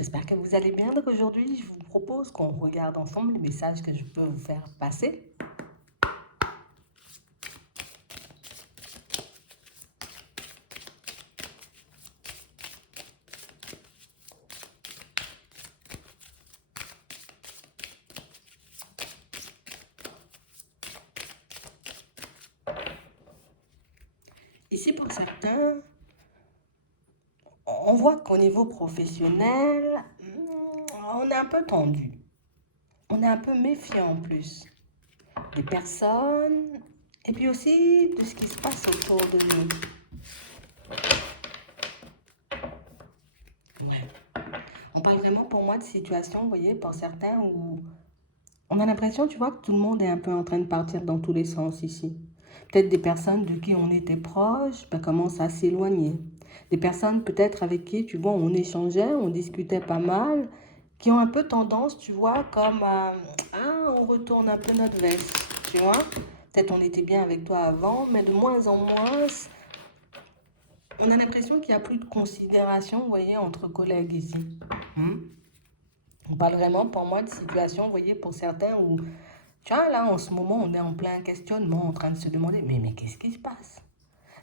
j'espère que vous allez bien. Donc aujourd'hui, je vous propose qu'on regarde ensemble les messages que je peux vous faire passer. Ici, pour certains, on voit qu'au niveau professionnel, on est un peu tendu. On est un peu méfiant en plus des personnes et puis aussi de ce qui se passe autour de nous. Ouais. On parle vraiment pour moi de situations, vous voyez, pour certains où on a l'impression, tu vois, que tout le monde est un peu en train de partir dans tous les sens ici. Peut-être des personnes de qui on était proche commencent à s'éloigner. Des personnes peut-être avec qui, tu vois, on échangeait, on discutait pas mal, qui ont un peu tendance, tu vois, comme à, ah, on retourne un peu notre veste, tu vois. Peut-être on était bien avec toi avant, mais de moins en moins, on a l'impression qu'il n'y a plus de considération, vous voyez, entre collègues ici. Hmm. On parle vraiment pour moi de situation, vous voyez, pour certains où, tu vois, là, en ce moment, on est en plein questionnement, en train de se demander, mais qu'est-ce qui se passe?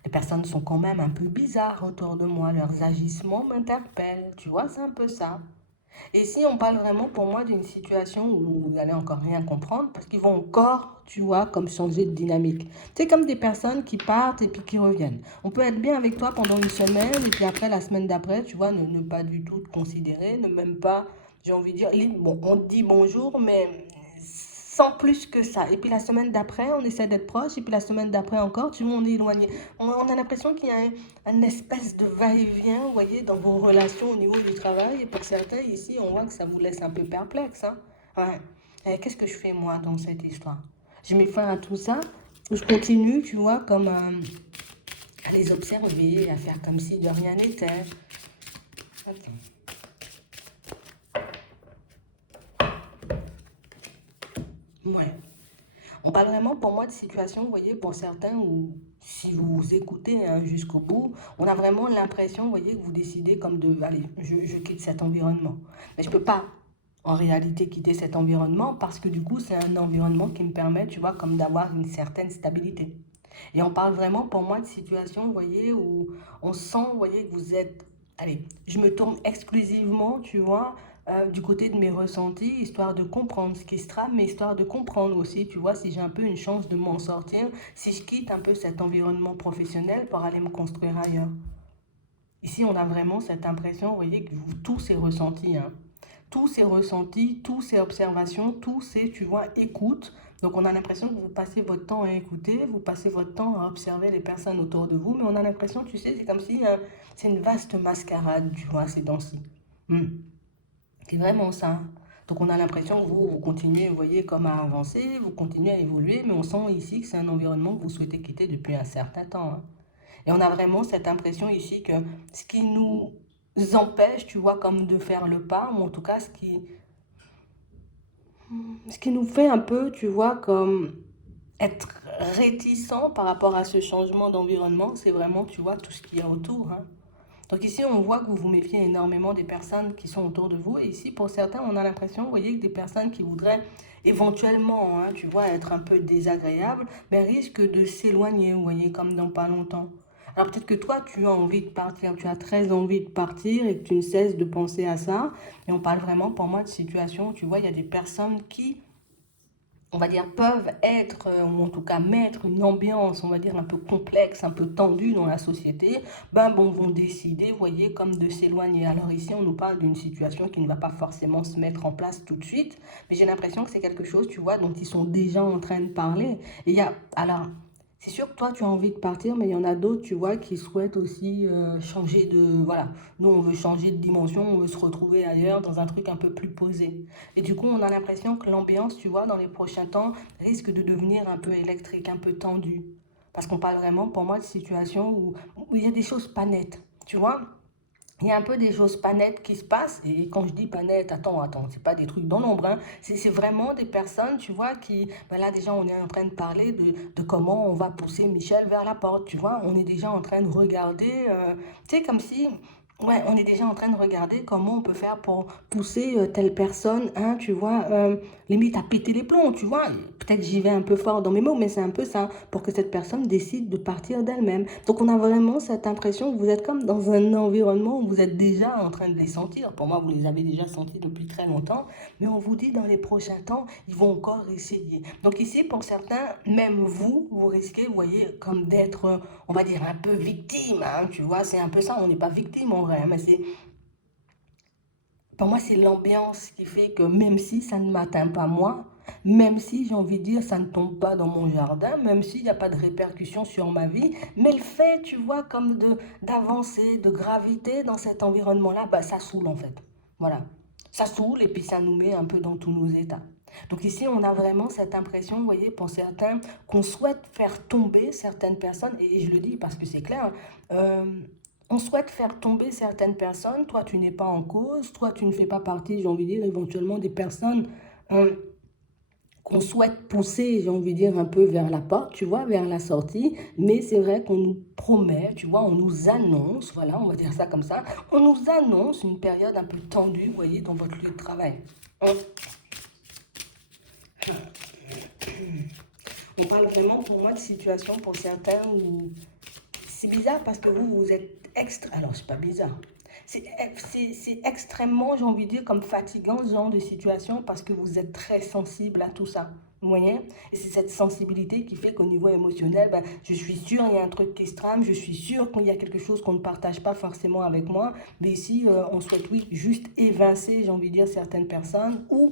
Les personnes sont quand même un peu bizarres autour de moi, leurs agissements m'interpellent, tu vois, c'est un peu ça. Et si on parle vraiment pour moi d'une situation où vous n'allez encore rien comprendre, parce qu'ils vont encore, tu vois, comme changer de dynamique. C'est comme des personnes qui partent et puis qui reviennent. On peut être bien avec toi pendant une semaine et puis après, la semaine d'après, tu vois, ne pas du tout te considérer, ne même pas, j'ai envie de dire, bon, on te dit bonjour, mais sans plus que ça. Et puis la semaine d'après, on essaie d'être proche, et puis la semaine d'après encore, tu vois, on est éloigné. On a l'impression qu'il y a un espèce de va-et-vient, vous voyez, dans vos relations au niveau du travail. Et pour certains, ici, on voit que ça vous laisse un peu perplexe. Hein. Ouais. Qu'est-ce que je fais, moi, dans cette histoire? Je mets fin à tout ça, ou je continue, tu vois, comme à les observer, à faire comme si de rien n'était. Attends. Ouais. On parle vraiment pour moi de situation, vous voyez, pour certains où, si vous écoutez hein, jusqu'au bout, on a vraiment l'impression, vous voyez, que vous décidez comme de, allez, je quitte cet environnement. Mais je ne peux pas, en réalité, quitter cet environnement parce que du coup, c'est un environnement qui me permet, tu vois, comme d'avoir une certaine stabilité. Et on parle vraiment pour moi de situation, vous voyez, où on sent, vous voyez, que vous êtes... Allez, je me tourne exclusivement, tu vois, du côté de mes ressentis, histoire de comprendre ce qui se trame, mais histoire de comprendre aussi, tu vois, si j'ai un peu une chance de m'en sortir, si je quitte un peu cet environnement professionnel pour aller me construire ailleurs. Ici, on a vraiment cette impression, vous voyez, que tous ces ressentis, hein, tous ces ressentis, tous ces observations, tous ces, tu vois, écoutes. Donc, on a l'impression que vous passez votre temps à écouter, vous passez votre temps à observer les personnes autour de vous, mais on a l'impression, tu sais, c'est comme si c'est une vaste mascarade, tu vois, ces temps-ci. Hmm. C'est vraiment ça. Donc, on a l'impression que vous continuez, vous voyez, comme à avancer, vous continuez à évoluer, mais on sent ici que c'est un environnement que vous souhaitez quitter depuis un certain temps. Hein. Et on a vraiment cette impression ici que ce qui nous empêche, tu vois, comme de faire le pas, ou en tout cas ce qui nous fait un peu, tu vois, comme être réticent par rapport à ce changement d'environnement, c'est vraiment, tu vois, tout ce qu'il y a autour. Hein. Donc ici, on voit que vous vous méfiez énormément des personnes qui sont autour de vous. Et ici, pour certains, on a l'impression, vous voyez, que des personnes qui voudraient éventuellement, hein, tu vois, être un peu désagréables, mais risquent de s'éloigner, vous voyez, comme dans pas longtemps. Alors peut-être que toi, tu as envie de partir, tu as très envie de partir et que tu ne cesses de penser à ça. Et on parle vraiment, pour moi, de situation où, tu vois, il y a des personnes qui on va dire, peuvent être, ou en tout cas mettre une ambiance, on va dire, un peu complexe, un peu tendue dans la société, ben bon, vont décider, vous voyez, comme de s'éloigner. Alors ici, on nous parle d'une situation qui ne va pas forcément se mettre en place tout de suite, mais j'ai l'impression que c'est quelque chose, tu vois, dont ils sont déjà en train de parler. Et il y a, alors, c'est sûr que toi, tu as envie de partir, mais il y en a d'autres, tu vois, qui souhaitent aussi changer de... Voilà, nous, on veut changer de dimension, on veut se retrouver ailleurs, dans un truc un peu plus posé. Et du coup, on a l'impression que l'ambiance, tu vois, dans les prochains temps, risque de devenir un peu électrique, un peu tendue. Parce qu'on parle vraiment, pour moi, de situations où il y a des choses pas nettes, tu vois. Il y a un peu des choses pas nettes qui se passent. Et quand je dis pas nettes, attends, c'est pas des trucs dans l'ombre. Hein. C'est vraiment des personnes, tu vois, qui... Ben là, déjà, on est en train de parler de comment on va pousser Michel vers la porte, tu vois. On est déjà en train de regarder, tu sais, comme si Ouais, on est déjà en train de regarder comment on peut faire pour pousser telle personne, hein, tu vois, limite à péter les plombs, tu vois. Peut-être j'y vais un peu fort dans mes mots, mais c'est un peu ça, pour que cette personne décide de partir d'elle-même. Donc on a vraiment cette impression que vous êtes comme dans un environnement où vous êtes déjà en train de les sentir. Pour moi, vous les avez déjà sentis depuis très longtemps, mais on vous dit dans les prochains temps, ils vont encore essayer. Donc ici, pour certains, même vous, vous risquez, vous voyez, comme d'être, on va dire, un peu victime, hein, tu vois, c'est un peu ça, on n'est pas victime en vrai, hein, mais c'est, pour moi, c'est l'ambiance qui fait que même si ça ne m'atteint pas moi, même si j'ai envie de dire ça ne tombe pas dans mon jardin, même s'il n'y a pas de répercussions sur ma vie, mais le fait, tu vois, comme de d'avancer, de graviter dans cet environnement-là, bah, ça saoule en fait. Voilà. Ça saoule et puis ça nous met un peu dans tous nos états. Donc ici, on a vraiment cette impression, vous voyez, pour certains, qu'on souhaite faire tomber certaines personnes, et je le dis parce que c'est clair, euh, on souhaite faire tomber certaines personnes. Toi, tu n'es pas en cause. Toi, tu ne fais pas partie, j'ai envie de dire, éventuellement des personnes euh, qu'on souhaite pousser, j'ai envie de dire, un peu vers la porte, tu vois, vers la sortie. Mais c'est vrai qu'on nous promet, tu vois, on nous annonce, voilà, on va dire ça comme ça, on nous annonce une période un peu tendue, vous voyez, dans votre lieu de travail. On parle vraiment pour moi de situation pour certains où c'est bizarre parce que vous êtes extra... Alors, c'est pas bizarre. C'est extrêmement, j'ai envie de dire, comme fatigant ce genre de situation parce que vous êtes très sensible à tout ça. Vous voyez? Et c'est cette sensibilité qui fait qu'au niveau émotionnel, ben, je suis sûre il y a un truc qui se trame, je suis sûre qu'il y a quelque chose qu'on ne partage pas forcément avec moi. Mais ici, on souhaite, oui, juste évincer, j'ai envie de dire, certaines personnes ou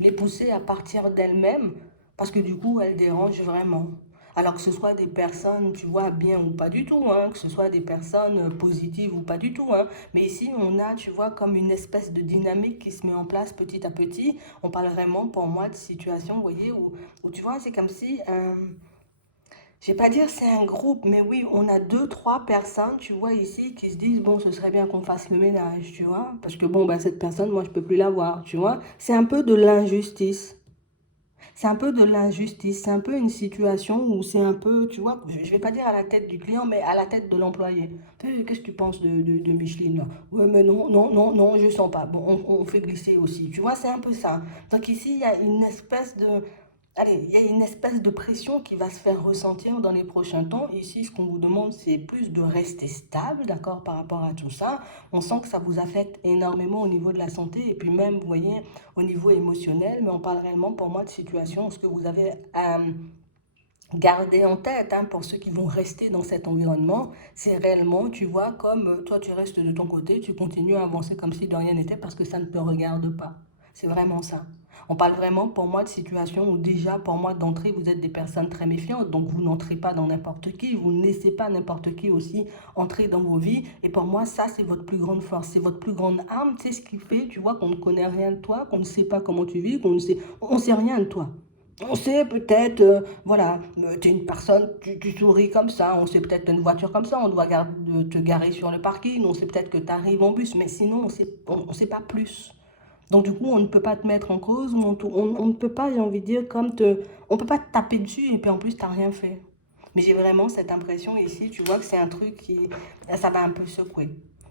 les pousser à partir d'elles-mêmes parce que du coup, elles dérangent vraiment. Alors que ce soit des personnes, tu vois, bien ou pas du tout, hein, que ce soit des personnes positives ou pas du tout. Hein. Mais ici, on a, tu vois, comme une espèce de dynamique qui se met en place petit à petit. On parle vraiment, pour moi, de situation, vous voyez, où tu vois, c'est comme si, je vais pas dire c'est un groupe, mais oui, on a deux, trois personnes, tu vois, ici, qui se disent, bon, ce serait bien qu'on fasse le ménage, tu vois, parce que bon, bah, cette personne, moi, je peux plus la voir, tu vois. C'est un peu de l'injustice. C'est un peu de l'injustice, c'est un peu une situation où c'est un peu, tu vois, je ne vais pas dire à la tête du client, mais à la tête de l'employé. Qu'est-ce que tu penses de Micheline là? Ouais, mais non, non, non, non, je sens pas. Bon, on fait glisser aussi. Tu vois, c'est un peu ça. Donc ici, il y a une espèce de, allez, il y a une espèce de pression qui va se faire ressentir dans les prochains temps. Ici, ce qu'on vous demande, c'est plus de rester stable, d'accord, par rapport à tout ça. On sent que ça vous affecte énormément au niveau de la santé et puis même, vous voyez, au niveau émotionnel. Mais on parle réellement pour moi de situation, ce que vous avez à garder en tête, hein, pour ceux qui vont rester dans cet environnement, c'est réellement, tu vois, comme toi, tu restes de ton côté, tu continues à avancer comme si de rien n'était parce que ça ne te regarde pas. C'est vraiment ça. On parle vraiment pour moi de situation où déjà, pour moi, d'entrée, vous êtes des personnes très méfiantes, donc vous n'entrez pas dans n'importe qui, vous ne laissez pas n'importe qui aussi entrer dans vos vies. Et pour moi, ça, c'est votre plus grande force, c'est votre plus grande arme, c'est ce qui fait, tu vois, qu'on ne connaît rien de toi, qu'on ne sait pas comment tu vis, on sait rien de toi. On sait peut-être, voilà, tu es une personne, tu souris comme ça, on sait peut-être que tu as une voiture comme ça, on doit te garer sur le parking, on sait peut-être que tu arrives en bus, mais sinon on sait pas plus. Donc du coup, on ne peut pas te mettre en cause, on ne peut pas, j'ai envie de dire, on peut pas te taper dessus et puis en plus, tu n'as rien fait. Mais j'ai vraiment cette impression ici, tu vois que c'est un truc qui, ça va un peu secouer.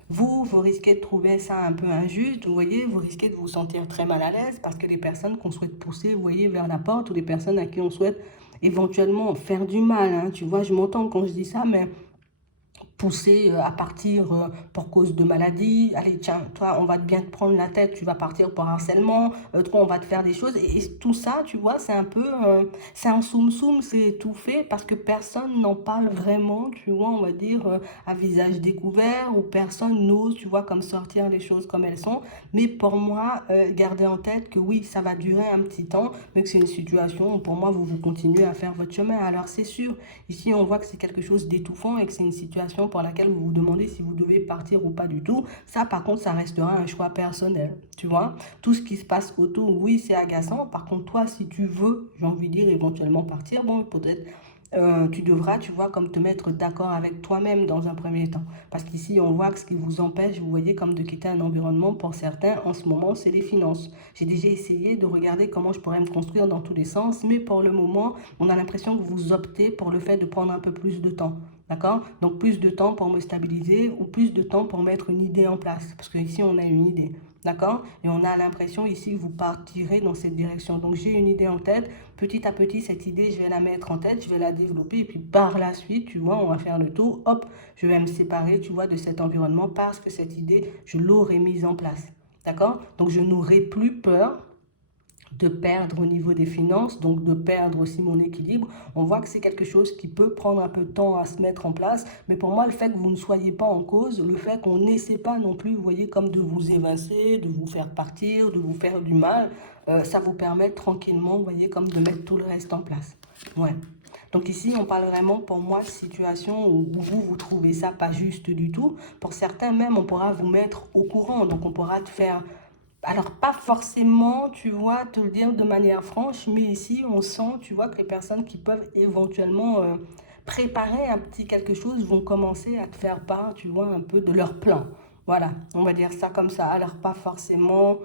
Vous risquez de trouver ça un peu injuste, vous voyez, vous risquez de vous sentir très mal à l'aise parce que les personnes qu'on souhaite pousser, vous voyez, vers la porte ou les personnes à qui on souhaite éventuellement faire du mal, hein, tu vois, je m'entends quand je dis ça, mais poussé à partir pour cause de maladie. Allez, tiens, toi, on va bien te prendre la tête, tu vas partir pour harcèlement, toi, on va te faire des choses. Et tout ça, tu vois, c'est un peu, c'est un soum-soum, c'est étouffé parce que personne n'en parle vraiment, tu vois, on va dire, à visage découvert ou personne n'ose, tu vois, comme sortir les choses comme elles sont. Mais pour moi, gardez en tête que oui, ça va durer un petit temps, mais que c'est une situation où pour moi, vous continuez à faire votre chemin. Alors, c'est sûr, ici, on voit que c'est quelque chose d'étouffant et que c'est une situation pour laquelle vous vous demandez si vous devez partir ou pas du tout. Ça, par contre, ça restera un choix personnel, tu vois. Tout ce qui se passe autour, oui, c'est agaçant. Par contre, toi, si tu veux, j'ai envie de dire, éventuellement partir, bon, peut-être tu devras, tu vois, comme te mettre d'accord avec toi-même dans un premier temps. Parce qu'ici, on voit que ce qui vous empêche, vous voyez, comme de quitter un environnement, pour certains, en ce moment, c'est les finances. J'ai déjà essayé de regarder comment je pourrais me construire dans tous les sens, mais pour le moment, on a l'impression que vous optez pour le fait de prendre un peu plus de temps. D'accord? Donc, plus de temps pour me stabiliser ou plus de temps pour mettre une idée en place. Parce qu'ici, on a une idée. D'accord? Et on a l'impression ici que vous partirez dans cette direction. Donc, j'ai une idée en tête. Petit à petit, cette idée, je vais la mettre en tête, je vais la développer. Et puis, par la suite, tu vois, on va faire le tour. Hop, je vais me séparer, tu vois, de cet environnement parce que cette idée, je l'aurai mise en place. D'accord? Donc, je n'aurai plus peur de perdre au niveau des finances, donc de perdre aussi mon équilibre. On voit que c'est quelque chose qui peut prendre un peu de temps à se mettre en place, mais pour moi, le fait que vous ne soyez pas en cause, le fait qu'on n'essaie pas non plus, vous voyez, comme de vous évincer, de vous faire partir, de vous faire du mal, ça vous permet tranquillement, vous voyez, comme de mettre tout le reste en place. Ouais. Donc ici, on parle vraiment pour moi de situation où vous trouvez ça pas juste du tout. Pour certains même, on pourra vous mettre au courant. Donc on pourra te faire alors, pas forcément, tu vois, te le dire de manière franche, mais ici, on sent, tu vois, que les personnes qui peuvent éventuellement préparer un petit quelque chose vont commencer à te faire part, tu vois, un peu de leur plan. Voilà, on va dire ça comme ça. Alors, pas forcément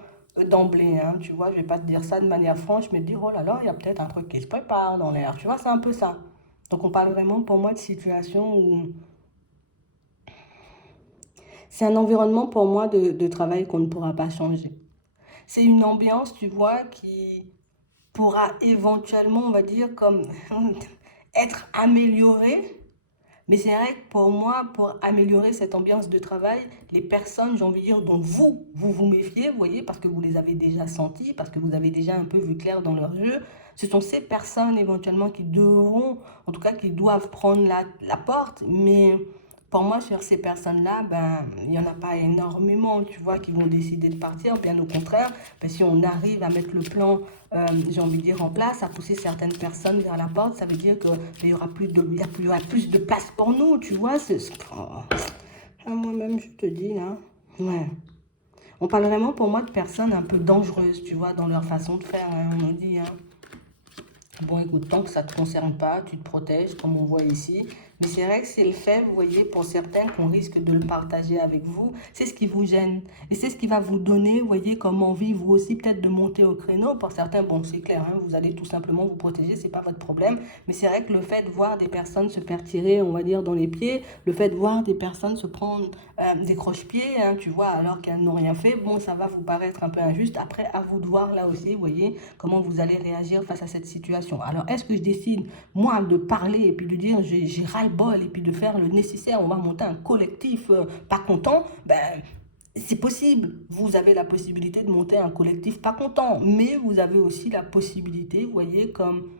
d'emblée, hein, tu vois, je vais pas te dire ça de manière franche, mais te dire, oh là là, il y a peut-être un truc qui se prépare dans l'air, tu vois, c'est un peu ça. Donc, on parle vraiment pour moi de situation où c'est un environnement pour moi de travail qu'on ne pourra pas changer. C'est une ambiance, tu vois, qui pourra éventuellement, on va dire, comme être améliorée. Mais c'est vrai que pour moi, pour améliorer cette ambiance de travail, les personnes, j'ai envie de dire, dont vous méfiez, vous voyez, parce que vous les avez déjà senties, parce que vous avez déjà un peu vu clair dans leur jeu, ce sont ces personnes éventuellement qui devront, en tout cas qui doivent prendre la porte, mais pour moi, sur ces personnes-là, ben, il n'y en a pas énormément, tu vois, qui vont décider de partir. Bien au contraire, ben, si on arrive à mettre le plan, j'ai envie de dire, en place, à pousser certaines personnes vers la porte, ça veut dire qu'il y aura plus de, il y aura plus de place pour nous, tu vois. Moi-même, je te dis, là, ouais. On parle vraiment pour moi de personnes un peu dangereuses, tu vois, dans leur façon de faire, hein, on dit, hein. Bon, écoute, tant que ça ne te concerne pas, tu te protèges, comme on voit ici. Mais c'est vrai que c'est le fait, vous voyez, pour certains qu'on risque de le partager avec vous. C'est ce qui vous gêne. Et c'est ce qui va vous donner, vous voyez, comme envie, vous aussi, peut-être de monter au créneau. Pour certains, bon, c'est clair, hein, vous allez tout simplement vous protéger, c'est pas votre problème. Mais c'est vrai que le fait de voir des personnes se faire tirer, on va dire, dans les pieds, le fait de voir des personnes se prendre des croche-pieds, hein, tu vois, alors qu'elles n'ont rien fait, bon, ça va vous paraître un peu injuste. Après, à vous de voir là aussi, vous voyez, comment vous allez réagir face à cette situation. Alors, est-ce que je décide, moi, de parler et puis de dire j'ai ras-le-bol et puis de faire le nécessaire, on va monter un collectif pas content, ben, c'est possible. Vous avez la possibilité de monter un collectif pas content, mais vous avez aussi la possibilité, vous voyez, comme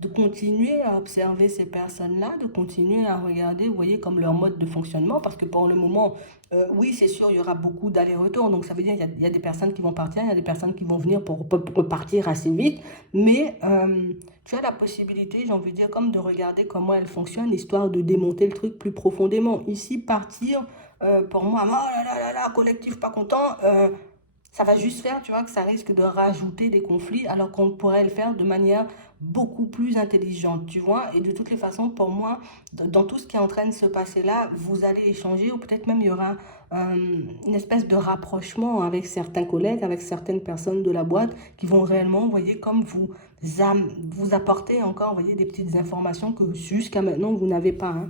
de continuer à observer ces personnes-là, de continuer à regarder, vous voyez, comme leur mode de fonctionnement, parce que pour le moment, oui, c'est sûr, il y aura beaucoup d'allers-retours, donc ça veut dire qu'il y a des personnes qui vont partir, il y a des personnes qui vont venir pour repartir assez vite, mais tu as la possibilité, j'ai envie de dire, comme de regarder comment elles fonctionnent, histoire de démonter le truc plus profondément. Ici, partir, pour moi, oh là là là là, collectif pas content, ça va juste faire, tu vois, que ça risque de rajouter des conflits alors qu'on pourrait le faire de manière beaucoup plus intelligente, tu vois. Et de toutes les façons, pour moi, dans tout ce qui est en train de se passer là, vous allez échanger ou peut-être même il y aura une espèce de rapprochement avec certains collègues, avec certaines personnes de la boîte qui vont réellement, vous voyez, comme vous apporter encore, vous voyez, des petites informations que jusqu'à maintenant, vous n'avez pas. Hein.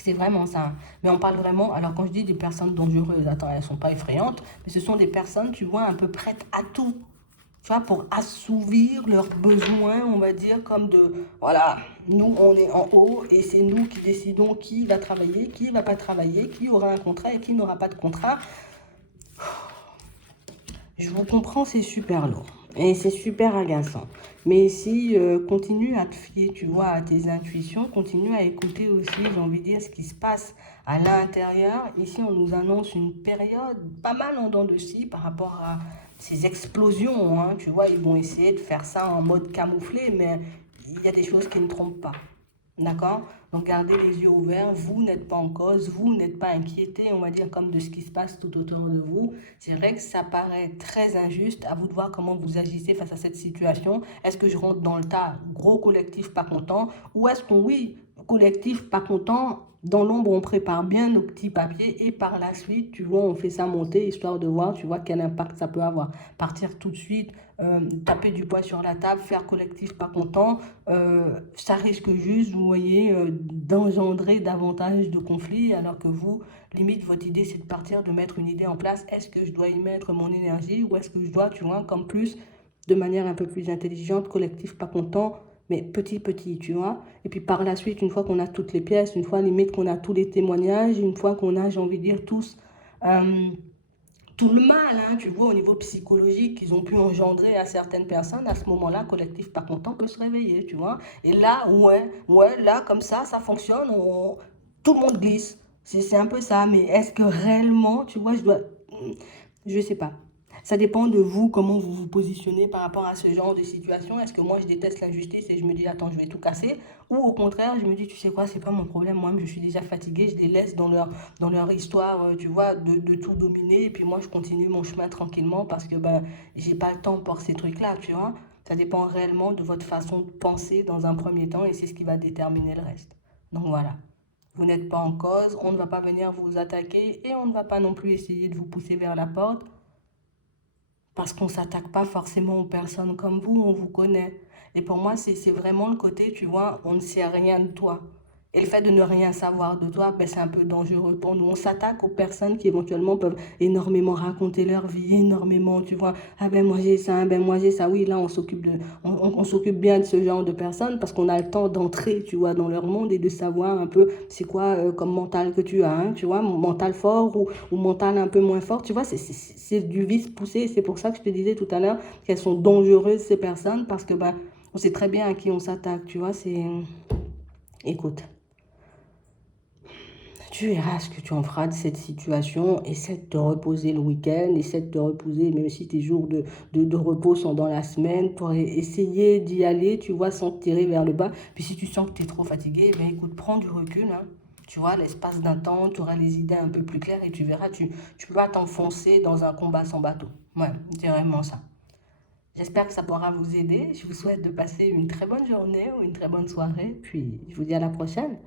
C'est vraiment ça. Mais on parle vraiment, alors quand je dis des personnes dangereuses, attends, elles ne sont pas effrayantes, mais ce sont des personnes, tu vois, un peu prêtes à tout. Tu vois, pour assouvir leurs besoins, on va dire, comme de, voilà, nous, on est en haut et c'est nous qui décidons qui va travailler, qui ne va pas travailler, qui aura un contrat et qui n'aura pas de contrat. Je vous comprends, c'est super lourd et c'est super agaçant. Mais si continue à te fier, tu vois, à tes intuitions, continue à écouter aussi, j'ai envie de dire, ce qui se passe à l'intérieur. Ici, on nous annonce une période pas mal en dents de scie par rapport à ces explosions. Hein, tu vois, ils vont essayer de faire ça en mode camouflé, mais il y a des choses qui ne trompent pas. D'accord? Donc gardez les yeux ouverts, vous n'êtes pas en cause, vous n'êtes pas inquiété, on va dire, comme de ce qui se passe tout autour de vous. C'est vrai que ça paraît très injuste, à vous de voir comment vous agissez face à cette situation. Est-ce que je rentre dans le tas, gros collectif pas content, ou est-ce qu'on, oui, collectif pas content, dans l'ombre, on prépare bien nos petits papiers et par la suite, tu vois, on fait ça monter histoire de voir, tu vois, quel impact ça peut avoir. Partir tout de suite, taper du poing sur la table, faire collectif pas content, ça risque juste, vous voyez, d'engendrer davantage de conflits, alors que vous, limite, votre idée, c'est de partir, de mettre une idée en place. Est-ce que je dois y mettre mon énergie ou est-ce que je dois, tu vois, comme plus, de manière un peu plus intelligente, collectif pas content, mais petit, tu vois. Et puis par la suite, une fois qu'on a toutes les pièces, une fois limite qu'on a tous les témoignages, une fois qu'on a, j'ai envie de dire, tous... tout le mal, hein, tu vois, au niveau psychologique qu'ils ont pu engendrer à certaines personnes, à ce moment-là, collectif pas content peut se réveiller, tu vois. Et là, ouais, là, comme ça fonctionne, tout le monde glisse. C'est un peu ça, mais est-ce que réellement, tu vois, je sais pas. Ça dépend de vous, comment vous vous positionnez par rapport à ce genre de situation. Est-ce que moi, je déteste l'injustice et je me dis, attends, je vais tout casser? Ou au contraire, je me dis, tu sais quoi, c'est pas mon problème. Moi-même, je suis déjà fatiguée, je les laisse dans leur histoire, tu vois, de tout dominer. Et puis moi, je continue mon chemin tranquillement parce que ben, j'ai pas le temps pour ces trucs-là, tu vois. Ça dépend réellement de votre façon de penser dans un premier temps et c'est ce qui va déterminer le reste. Donc voilà. Vous n'êtes pas en cause, on ne va pas venir vous attaquer et on ne va pas non plus essayer de vous pousser vers la porte parce qu'on ne s'attaque pas forcément aux personnes comme vous, on vous connaît. Et pour moi, c'est vraiment le côté, tu vois, on ne sait rien de toi. Et le fait de ne rien savoir de toi, ben, c'est un peu dangereux pour nous. On s'attaque aux personnes qui éventuellement peuvent énormément raconter leur vie, énormément, tu vois. Ah ben moi j'ai ça, ah ben moi j'ai ça. Oui, là on s'occupe bien de ce genre de personnes parce qu'on a le temps d'entrer, tu vois, dans leur monde et de savoir un peu c'est quoi comme mental que tu as, hein, tu vois, mental fort ou mental un peu moins fort. Tu vois, c'est du vice poussé. C'est pour ça que je te disais tout à l'heure qu'elles sont dangereuses ces personnes parce que ben on sait très bien à qui on s'attaque, tu vois. C'est, écoute. Tu verras ce que tu en feras de cette situation. Essaie de te reposer le week-end, essaie de te reposer, même si tes jours de repos sont dans la semaine, pour essayer d'y aller, tu vois, sans te tirer vers le bas. Puis si tu sens que tu es trop fatigué, ben écoute, prends du recul, hein. Tu vois, l'espace d'un temps, tu auras les idées un peu plus claires et tu verras, tu peux pas t'enfoncer dans un combat sans bateau. Ouais, c'est vraiment ça. J'espère que ça pourra vous aider. Je vous souhaite de passer une très bonne journée ou une très bonne soirée. Puis je vous dis à la prochaine.